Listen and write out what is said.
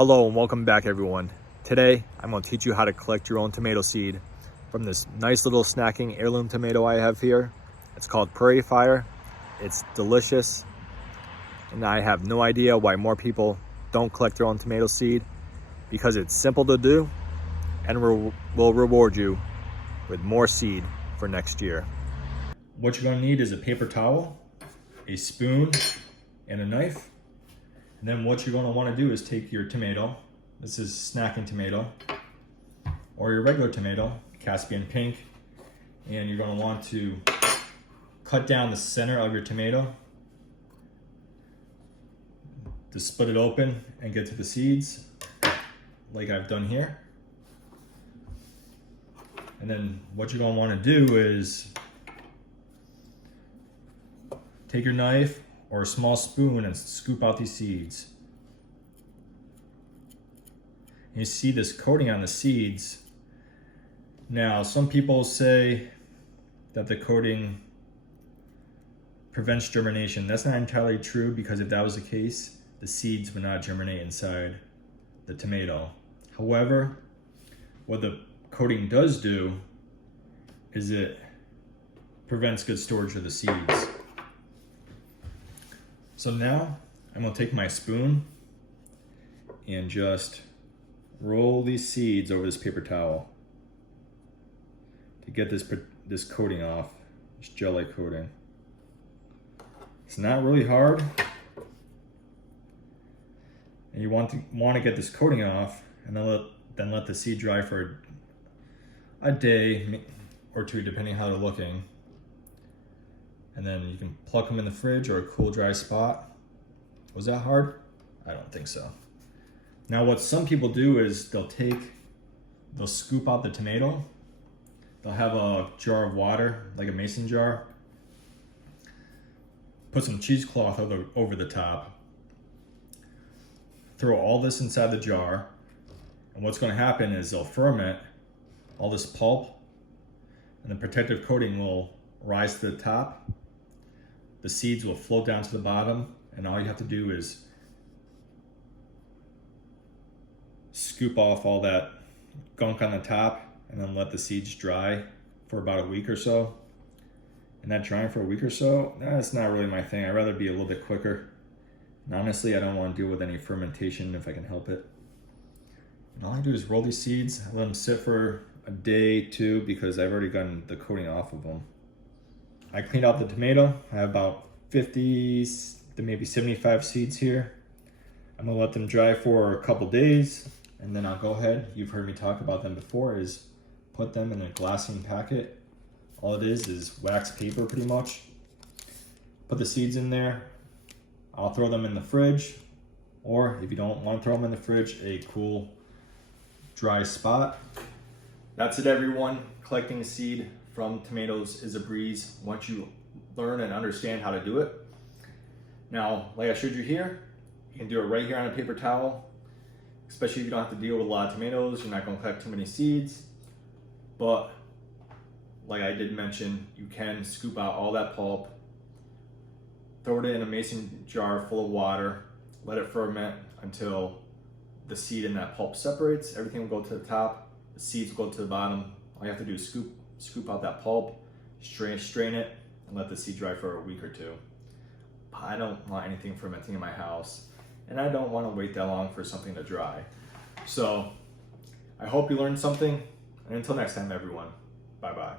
Hello and welcome back everyone. Today I'm going to teach you how to collect your own tomato seed from this nice little snacking heirloom tomato I have here. It's called Prairie Fire. It's delicious and I have no idea why more people don't collect their own tomato seed, because it's simple to do and will reward you with more seed for next year. What you're going to need is a paper towel, a spoon, and a knife. And then what you're going to want to do is take your tomato, this is snacking tomato, or your regular tomato, Caspian pink, and you're going to want to cut down the center of your tomato to split it open and get to the seeds, like I've done here. And then what you're going to want to do is take your knife or a small spoon and scoop out these seeds. And you see this coating on the seeds. Now, some people say that the coating prevents germination. That's not entirely true, because if that was the case, the seeds would not germinate inside the tomato. However, what the coating does do is it prevents good storage of the seeds. So now I'm going to take my spoon and just roll these seeds over this paper towel to get this coating off, this gel-like coating. It's not really hard, and you want to get this coating off, and then let the seed dry for a day or two, depending how they're looking. And then you can pluck them in the fridge or a cool, dry spot. Was that hard? I don't think so. Now what some people do is they'll scoop out the tomato. They'll have a jar of water, like a mason jar. Put some cheesecloth over the top. Throw all this inside the jar. And what's going to happen is they'll ferment all this pulp, and the protective coating will rise to the top. The seeds will float down to the bottom, and all you have to do is scoop off all that gunk on the top and then let the seeds dry for about a week or so. And that drying for a week or so, that's not really my thing. I'd rather be a little bit quicker. And honestly, I don't want to deal with any fermentation if I can help it. And all I do is roll these seeds, I let them sit for a day, two, because I've already gotten the coating off of them. I cleaned out the tomato. I have about 50 to maybe 75 seeds here. I'm gonna let them dry for a couple days, and then I'll go ahead, you've heard me talk about them before, is put them in a glassine packet. All it is wax paper pretty much. Put the seeds in there. I'll throw them in the fridge, or if you don't want to throw them in the fridge, a cool, dry spot. That's it everyone. Collecting seed from tomatoes is a breeze once you learn and understand how to do it. Now, like I showed you here, you can do it right here on a paper towel, especially if you don't have to deal with a lot of tomatoes. You're not going to collect too many seeds. But like I did mention, you can scoop out all that pulp, throw it in a mason jar full of water, let it ferment until the seed and that pulp separates. Everything will go to the top, the seeds will go to the bottom. All you have to do is scoop out that pulp, strain it, and let the seed dry for a week or two. I don't want anything fermenting in my house, and I don't want to wait that long for something to dry. So I hope you learned something, and until next time everyone, bye-bye.